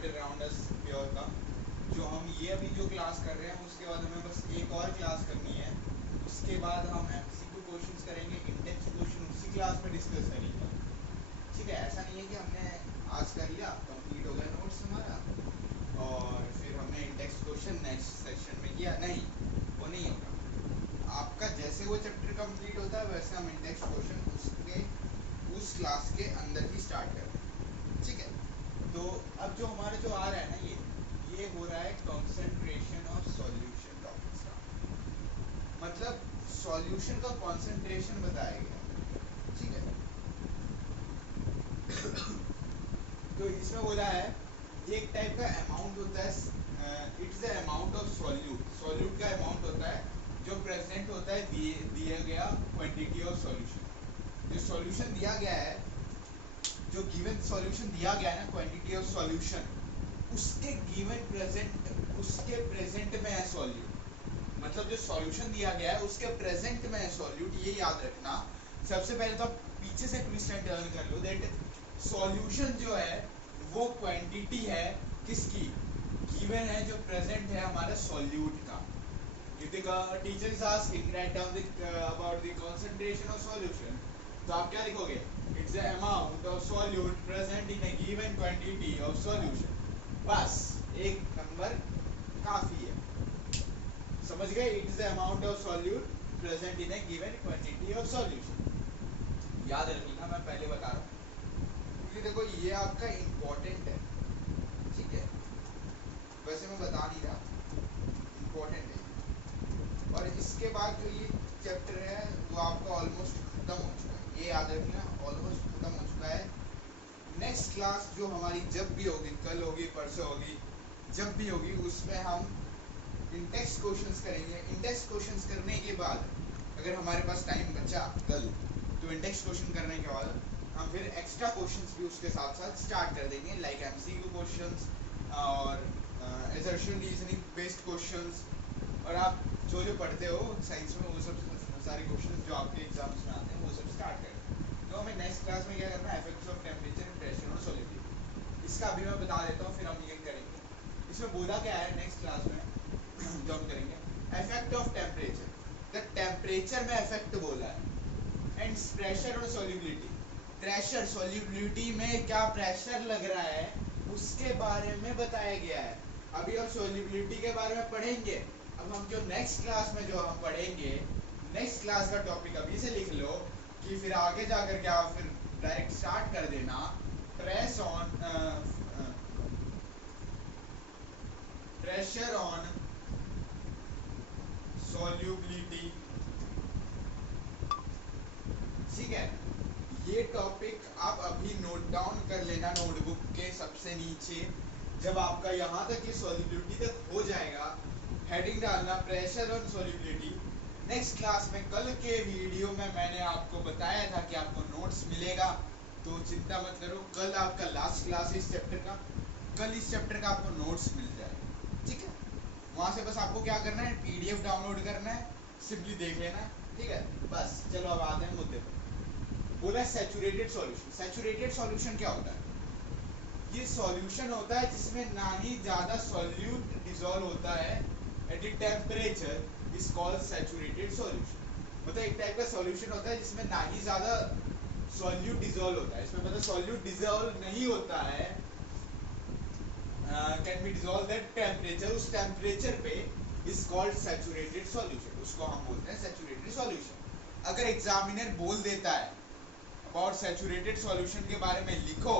perimeter around us pure का, जो हम ये अभी जो क्लास कर रहे हैं उसके बाद हमें बस एक और क्लास करनी है। उसके बाद हम एमसीक्यू क्वेश्चंस करेंगे, इंडेक्स क्वेश्चन उसी क्लास में डिस्कस करेंगे। ठीक है, ऐसा नहीं है कि हमने आज कर लिया कंप्लीट हो गया नोट्स हमारा और फिर हमने इंडेक्स क्वेश्चन नेक्स्ट सेक्शन में किया, नहीं वो नहीं होगा। आपका जैसे वो चैप्टर कंप्लीट होता है वैसे हम इंडेक्स क्वेश्चन उसके उस क्लास के अंदर ही स्टार्ट करते हैं। ठीक है, तो अब जो हमारा जो आ रहा है ना ये हो रहा है कंसंट्रेशन ऑफ सॉल्यूशन टॉपिक्स का, मतलब सॉल्यूशन का कंसंट्रेशन बताया गया। ठीक है तो इसमें बोला है एक टाइप का अमाउंट होता है, it's the amount of solute का अमाउंट होता है जो प्रेजेंट होता है दिया गया क्वांटिटी ऑफ सॉल्यूशन। जो सॉल्यूशन दिया गया है, जो गिवन सॉल्यूशन दिया गया है ना, क्वांटिटी ऑफ सॉल्यूशन, उसके गिवन प्रेजेंट में है सॉल्यूट। मतलब जो सॉल्यूशन दिया गया है उसके प्रेजेंट में है सॉल्यूट, ये याद रखना। सबसे पहले तो आप पीछे से ट्विस्ट एंड टर्न कर लो दैट सॉल्यूशन जो है वो क्वांटिटी है किसकी, गिवन है जो प्रेजेंट है हमारा सॉल्यूट का। If the teacher is asking write down about the concentration of solution, तो आप क्या लिखोगे, it's the amount of solute present in a given quantity of solution। बस एक नंबर काफी है, समझ गए। It is the amount of solute present in a given quantity of solution। याद रखिएगा, मैं पहले बता रहा हूँ क्योंकि देखो ये आपका इम्पोर्टेंट है। ठीक है, वैसे मैं बता नहीं रहा, इम्पोर्टेंट है। और इसके बाद जो ये चैप्टर है वो आपका ऑलमोस्ट खत्म हो चुका है, ये याद रखना, ऑलमोस्ट खत्म हो चुका है। नेक्स्ट क्लास जो हमारी जब भी होगी, कल होगी, परसों होगी, जब भी होगी, उसमें हम इंडेक्स क्वेश्चंस करेंगे। इंडेक्स क्वेश्चंस करने के बाद अगर हमारे पास टाइम बचा कल, तो इंडेक्स क्वेश्चन करने के बाद हम फिर एक्स्ट्रा क्वेश्चंस भी उसके साथ साथ स्टार्ट कर देंगे, लाइक एमसीक्यू क्वेश्चंस और असर्शन रीजनिंग बेस्ड क्वेश्चंस। और आप जो पढ़ते हो साइंस में वो सब सारे क्वेश्चन जो आपके एग्जाम्स में आते हैं वो सब स्टार्ट करें। तो हमें नेक्स्ट क्लास में क्या करना है, effects of temperature and pressure और सॉलिडिटी, इसका अभी मैं बता देता हूँ, फिर हम ये करेंगे। इसमें बोला क्या है नेक्स्ट क्लास में जो हम करेंगे, effect of temperature, the temperature में इफेक्ट बोला है, एंड प्रेशर और सॉल्युबिलिटी, प्रेशर सॉल्युबिलिटी में क्या प्रेशर लग रहा है उसके बारे में बताया गया है। अभी हम सॉल्युबिलिटी के बारे में पढ़ेंगे। अब हम जो नेक्स्ट क्लास में जो हम पढ़ेंगे, नेक्स्ट क्लास का टॉपिक अभी से लिख लो कि फिर आगे जाकर के आप फिर डायरेक्ट स्टार्ट कर देना, प्रेशर ऑन सॉल्युबिलिटी। ठीक है, ये टॉपिक आप अभी नोट डाउन कर लेना नोटबुक के सबसे नीचे। जब आपका यहाँ तक ये सॉल्युबिलिटी तक हो जाएगा, हेडिंग डालना pressure on solubility. Next class में कल के वीडियो में मैंने आपको बताया था कि आपको नोट्स मिलेगा, तो चिंता मत करो, कल आपका लास्ट क्लास है इस चैप्टर का, कल इस चैप्टर का आपको नोट्स मिल जाएगा। ठीक है, वहाँ से बस आपको क्या करना है, पीडीएफ डाउनलोड करना है, सिंपली देख लेना। ठीक है, बस चलो अब आते हैं मुद्दे पर। बोला सैचुरेटेड सॉल्यूशन। सैचुरेटेड सॉल्यूशन क्या होता है, ये सॉल्यूशन होता है जिसमें ना ही ज्यादा सॉल्यूट डिसॉल्व होता है at the temperature is called saturated solution. मतलब एक टाइप का सॉल्यूशन होता है जिसमें ना ही ज्यादा सॉल्यूट डिसॉल्व होता है, इसमें मतलब सॉल्यूट डिसॉल्व नहीं होता है, can be dissolve at temperature, उस टेम्परेचर पे इज कॉल्ड सैचुरेटेड सॉल्यूशन, उसको हम बोलते हैं सैचुरेटेड सॉल्यूशन। अगर एग्जामिनर बोल देता है अबाउट सैचुरेटेड सॉल्यूशन के बारे में लिखो,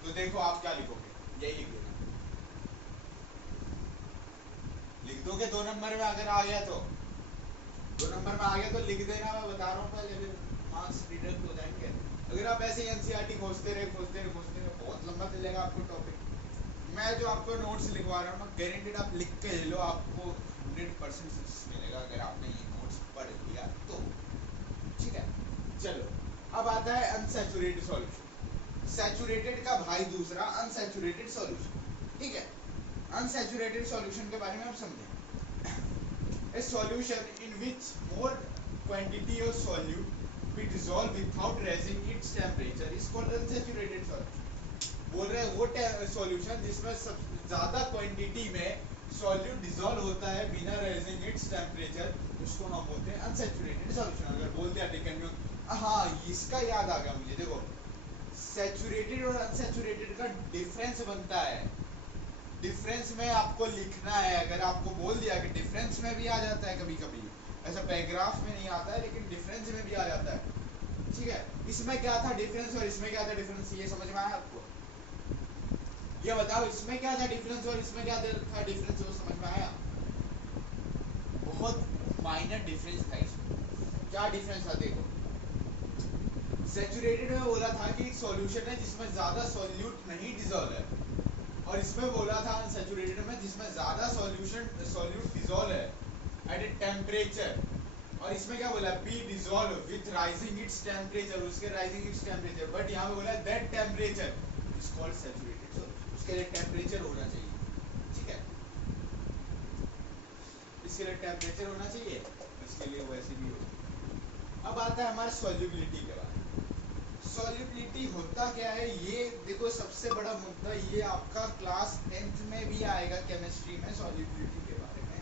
तो देखो आप क्या लिखोगे, यही लिख देना, लिख दोगे 2 नंबर में। अगर आ गया तो 2 नंबर में आ गया तो लिख देना, मैं बता रहा हूँ पहले, फिर मार्क्स डिडक्ट हो जाएंगे। अगर आप ऐसे ही एनसीईआरटी खोजते रहे बहुत लंबा चलेगा आपको टॉपिक। मैं जो आपको नोट्स लिखवा रहा हूँ ना, गारंटेड आप लिख के ले लो, आपको 100% मिलेगा अगर आपने ये नोट्स पढ़ लिया तो। ठीक है, चलो अब आता है अनसैचुरेटेड सॉल्यूशन। सैचुरेटेड का भाई दूसरा अनसैचुरेटेड सॉल्यूशन। ठीक है, अनसैचुरेटेड सॉल्यूशन के बारे में आप समझें। ए solution in which more quantity of solute B dissolve without raising its temperature is called unsaturated solution. बोल रहे हैं वो सॉल्यूशन जिसमें सब ज्यादा क्वांटिटी में सॉल्यूट डिसॉल्व होता है बिना रेजिंग इट्स टेम्परेचर, उसको हम बोलते हैं अनसैचुरेटेड सॉल्यूशन। अगर बोल दिया टेकन में, हाँ इसका याद आ गया मुझे, देखो सैचुरेटेड और अनसैचुरेटेड का डिफरेंस बनता है। डिफरेंस में आपको लिखना है, अगर आपको बोल दिया कि डिफरेंस में भी आ जाता है कभी कभी, ऐसा पैराग्राफ में नहीं आता है लेकिन डिफरेंस में भी आ जाता है, ठीक है। इसमें क्या था डिफरेंस और इसमें क्या था डिफरेंस, ये समझ में आया आपको? ये बताओ इसमें क्या था डिफरेंस और इसमें क्या था डिफरेंस, वो समझ में आया? बहुत माइनर डिफरेंस था इसमें। क्या डिफरेंस था देखो, सैचुरेटेड में बोला था कि एक सॉल्यूशन है जिसमें ज्यादा सॉल्यूट नहीं डिसॉल्व है, और इसमें बोला था अनसैचुरेटेड में जिसमें ज्यादा सॉल्यूट डिसॉल्व है एट ए टेम्परेचर, और इसमें क्या बोला, be dissolve with rising its temperature, उसके राइजिंग इट्स टेम्परेचर, बट यहाँ पे बोला that temperature is called saturated, so उसके लिए टेम्परेचर होना चाहिए, ठीक है, इसके लिए टेम्परेचर होना चाहिए, इसके लिए वैसे भी हो। अब आता है हमारा सॉल्युबिलिटी के बारे में। सॉल्युबिलिटी होता क्या है, ये देखो सबसे बड़ा मुद्दा, ये आपका क्लास 10th में भी आएगा केमिस्ट्री में सॉल्युबिलिटी के बारे में।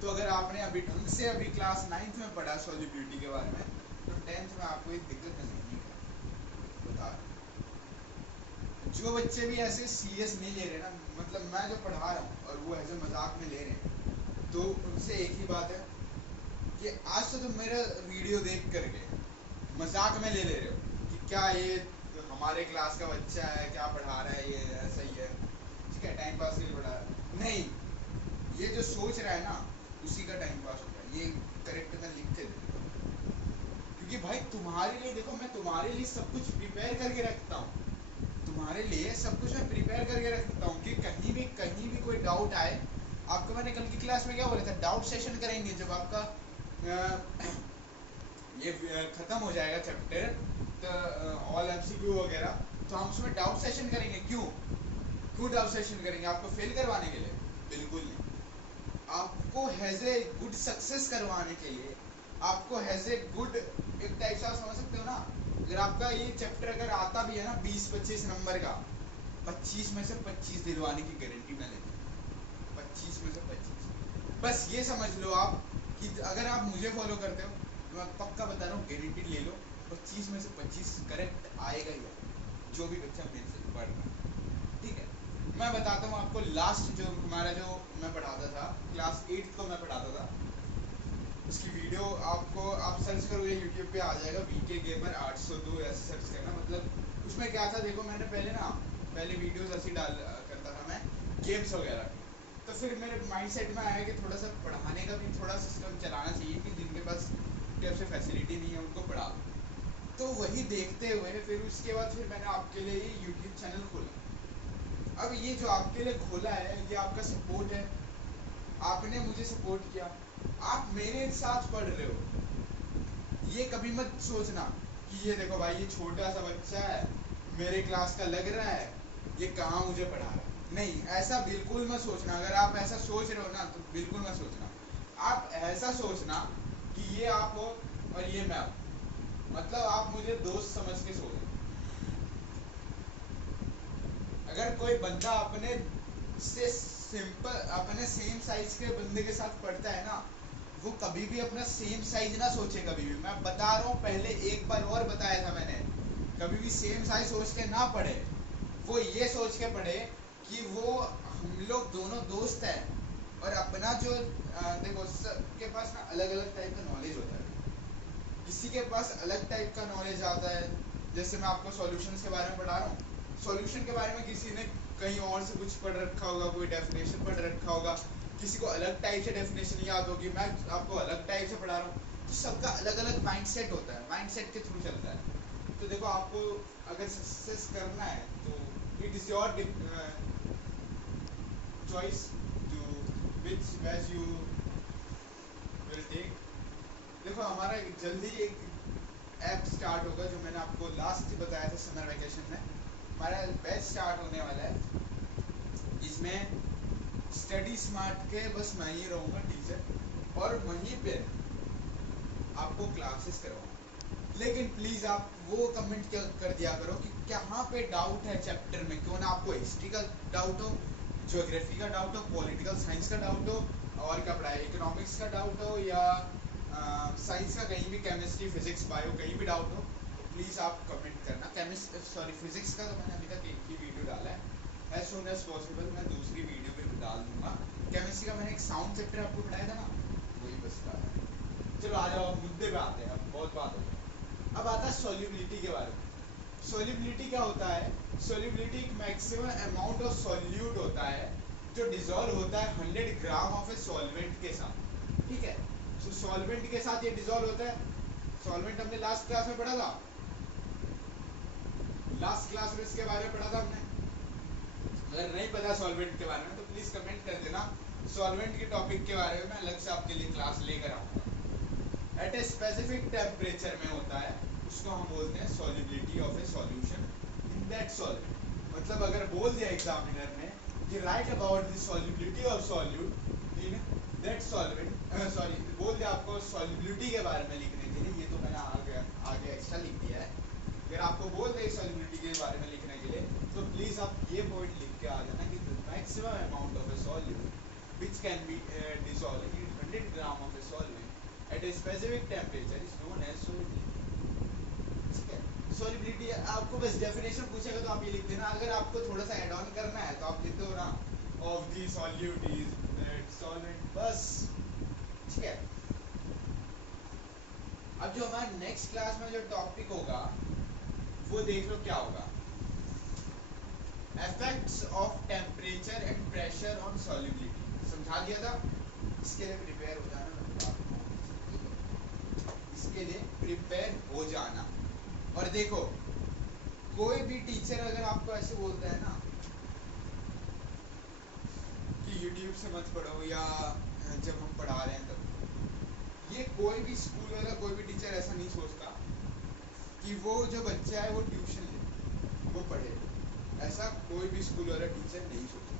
तो अगर आपने अभी ढंग से अभी क्लास 9th में पढ़ा सॉल्युबिलिटी के बारे में, तो 10th में आपको एक दिक्कत नहीं है, बता। जो बच्चे भी ऐसे सीरियस नहीं ले रहे ना, मतलब मैं जो पढ़ा रहा हूँ और वो ऐसे मजाक में ले रहे हैं, तो उनसे एक ही बात है कि आज तो तुम मेरा वीडियो देख करके मजाक में ले रहे हो कि क्या ये हमारे क्लास का बच्चा है, क्या पढ़ा रहा है, ये ऐसा ही है, ठीक है, टाइम पास के लिए पढ़ा रहा है। नहीं, ये जो सोच रहा है ना उसी का टाइम पास हो रहा है, ये करेक्ट मैं लिख के देता हूँ, क्योंकि भाई तुम्हारे लिए, देखो मैं तुम्हारे लिए सब कुछ प्रिपेयर करके रखता हूँ, तुम्हारे लिए सब कुछ मैं प्रिपेयर करके रखता हूँ कि कहीं भी कोई डाउट आए। आपको मैंने कल की क्लास में क्या बोला था, डाउट सेशन करेंगे जब आपका ये खत्म हो जाएगा चैप्टर, तो ऑल एमसीक्यू वगैरह, तो हम उसमें डाउट सेशन करेंगे। क्यों डाउट सेशन करेंगे? आपको फेल करवाने के लिए? बिल्कुल नहीं, आपको हैज ए गुड सक्सेस करवाने के लिए, आपको हैज ए गुड, एक टाइप से आप समझ सकते हो ना, अगर आपका ये चैप्टर अगर आता भी है ना 20-25 नंबर का, 25 में से 25 दिलवाने की गारंटी मैं लेता हूँ, 25 में से 25। बस ये समझ लो आप कि अगर आप मुझे फॉलो करते हो, मैं पक्का बता रहा हूँ, गारंटी ले लो, 25 में से 25 करेक्ट आएगा ही आएगा, जो भी बच्चा मेरे से पढ़ रहा है, ठीक है। मैं बताता हूँ आपको, लास्ट जो हमारा जो मैं पढ़ाता था, क्लास 8 को मैं पढ़ाता था, उसकी वीडियो आपको, आप सर्च करोगे यूट्यूब पे आ जाएगा, वीके गेमर 802 ऐसे सर्च करना। मतलब उसमें क्या था देखो, मैंने पहले वीडियोस ऐसी डाल करता था मैं, गेम्स वगैरह की, तो फिर मेरे माइंडसेट में आया कि थोड़ा सा पढ़ाने का भी थोड़ा सिस्टम चलाना चाहिए कि जिनके पास टाइप से फैसिलिटी नहीं है उनको पढ़ा। तो वही देखते हुए फिर उसके बाद फिर मैंने आपके लिए ये यूट्यूब चैनल खोला। अब ये जो आपके लिए खोला है, ये आपका सपोर्ट है, आपने मुझे सपोर्ट किया, आप मेरे साथ पढ़ रहे हो। ये कभी मत सोचना कि ये देखो भाई ये छोटा सा बच्चा है, मेरे क्लास का लग रहा है, ये कहाँ मुझे पढ़ा रहा है। नहीं, ऐसा बिल्कुल मत सोचना। अगर आप ऐसा सोच रहे हो ना तो बिल्कुल मत सोचना। आप ऐसा सोचना कि ये आप हो और ये मैं हूँ, मतलब आप मुझे दोस्त समझ के सोचो। अगर कोई बंदा अपने से सिंपल अपने सेम साइज के बंदे के साथ पढ़ता है ना, वो कभी भी अपना सेम साइज ना सोचे। कभी भी, मैं बता रहा हूँ, पहले एक बार और बताया था मैंने, कभी भी सेम साइज सोच के ना पढ़े। वो ये सोच के पढ़े कि वो हम लोग दोनों दोस्त हैं, और अपना जो देखो सबके पास ना अलग अलग टाइप का नॉलेज होता है, किसी के पास अलग टाइप का नॉलेज आता है। जैसे मैं आपको सॉल्यूशंस के बारे में पढ़ा रहा हूँ, सॉल्यूशन के बारे में किसी ने कहीं और से कुछ पढ़ रखा होगा, कोई डेफिनेशन पढ़ रखा होगा, किसी को अलग टाइप से डेफिनेशन याद होगी, मैं आपको अलग टाइप से पढ़ा रहा हूँ। तो सबका अलग अलग माइंडसेट होता है, माइंडसेट के थ्रू चलता है। तो देखो, आपको अगर सक्सेस करना है तो it is your choice to which batch you will take। देखो, हमारा जल्दी एक ऐप स्टार्ट होगा, जो मैंने आपको लास्ट बताया था समर वैकेशन में। हमारा बैच स्टार्ट होने वाला है, जिसमें स्टडी स्मार्ट के बस मैं ही रहूँगा टीचर, और वहीं पे आपको क्लासेस करवाऊँगा। लेकिन प्लीज आप वो कमेंट कर दिया करो कि कहाँ पे डाउट है चैप्टर में, क्यों ना आपको हिस्ट्री का डाउट हो, ज्योग्राफी का डाउट हो, पॉलिटिकल साइंस का डाउट हो, और क्या पढ़ा है, इकोनॉमिक्स का डाउट हो, या साइंस का कहीं भी, केमिस्ट्री फिजिक्स बायो कहीं भी डाउट हो, तो प्लीज़ आप कमेंट करना। फिजिक्स का तो मैंने अभी तक एक ही वीडियो डाला है, एज सुन एज पॉसिबल मैं दूसरी वीडियो भी डाल दूंगा। केमिस्ट्री का मैंने एक साउंड चैप्टर आपको पढ़ाया था ना, वही बचता है। चलो आ जाओ मुद्दे पे आते हैं, अब बहुत बात हो गई। अब आता है सॉल्युबिलिटी के बारे में। सॉल्युबिलिटी क्या होता है? सॉल्युबिलिटी एक मैक्सिमम अमाउंट ऑफ सॉल्यूट होता है जो डिसॉल्व होता है 100 ग्राम ऑफ ए सॉल्वेंट के साथ। ठीक है, तो सॉल्वेंट के साथ ये डिसॉल्व होता है। सॉल्वेंट हमने लास्ट क्लास में पढ़ा था, लास्ट क्लास में इसके बारे में पढ़ा था हमने। अगर नहीं पता सॉल्वेंट के बारे में तो प्लीज कमेंट कर देना, सॉल्वेंट के टॉपिक के बारे में मैं अलग से आपके लिए क्लास लेकर आऊंगा। एट ए स्पेसिफिक टेम्परेचर में होता है, उसको हम बोलते हैं solubility of A solution in that solvent. मतलब अगर बोल दिया एग्जामिनर ने कि right about the solubility of solute in that solvent, sorry बोल दिया आपको सॉल्युबिलिटी के बारे में लिखने के लिए, ये तो मैंने आगे एक्स्ट्रा लिख दिया है। अगर आपको बोल दे सॉल्युबिलिटी के बारे में लिखने के लिए तो प्लीज आप ये पॉइंट लिख के आ जाना कि the maximum amount of A solute which can be dissolved in 100 gram of a solvent at a specific temperature is known as solubility। ठीक है, solubility आपको बस डेफिनेशन पूछेगा तो आप ये लिख देना। अगर आपको थोड़ा सा ऐड ऑन करना है तो आप लिखते हो ना of the solute is that solvent, बस। ठीक है, अब जो हमारा नेक्स्ट क्लास में जो टॉपिक होगा वो देख लो क्या होगा, effects of temperature and pressure on solubility। समझा दिया था, इसके लिए प्रिपेयर हो जाना, इसके लिए प्रिपेयर हो जाना। और देखो कोई भी टीचर अगर आपको ऐसे बोलता है ना कि YouTube से मत पढ़ो, या जब हम पढ़ा रहे हैं तब, ये कोई भी स्कूल वाला कोई भी टीचर ऐसा नहीं सोचता कि वो जो बच्चा है वो ट्यूशन ले, वो पढ़े। ऐसा कोई भी स्कूल वाला टीचर नहीं सोचता।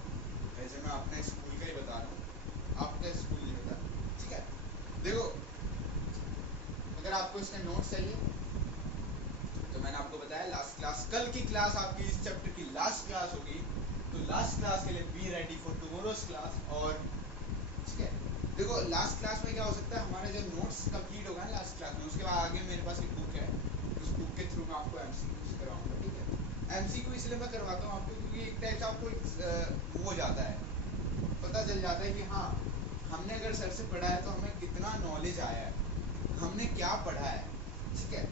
ऐसे मैं अपने स्कूल का ही बता रहा हूँ, आपका स्कूल नहीं बता। ठीक है, देखो अगर आपको इसके नोट्स चाहिए तो मैंने आपको बताया लास्ट क्लास, कल की क्लास आपकी इस चैप्टर की लास्ट क्लास होगी, तो लास्ट क्लास के लिए be ready for tomorrow's class. और ठीक है, देखो लास्ट क्लास में क्या हो सकता है, हमारे जो नोट्स कंप्लीट होगा ना लास्ट क्लास में, उसके बाद आगे मेरे पास एक बुक है, उस बुक के थ्रू मैं आपको एमसीक्यूज करवाऊंगा। ठीक है, एमसीक्यू इसलिए मैं करवाता हूँ आपको क्योंकि एक टाइप से आपको वो हो जाता है, पता चल जाता है कि हाँ हमने अगर सर से पढ़ा है तो हमें कितना नॉलेज आया है, हमने क्या पढ़ा है। ठीक है,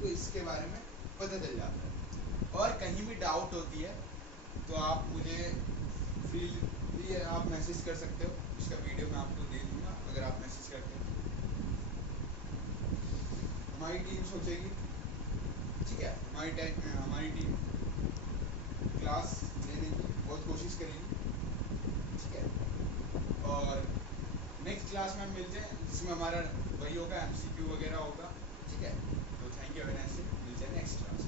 तो इसके बारे में पता चल जाता है। और कहीं भी डाउट होती है तो आप मुझे फ्री आप मैसेज कर सकते हो, उसका वीडियो मैं आपको दे दूंगा अगर आप मैसेज करते हो। हमारी टीम सोचेगी, ठीक है, हमारी टीम क्लास लेने की बहुत कोशिश करेगी। ठीक है, और नेक्स्ट क्लास में हम मिलते हैं जिसमें हमारा वही होगा, एमसीक्यू वगैरह होगा। ठीक है, तो थैंक यू, अविनाश जी, मिलते हैं नेक्स्ट क्लास में।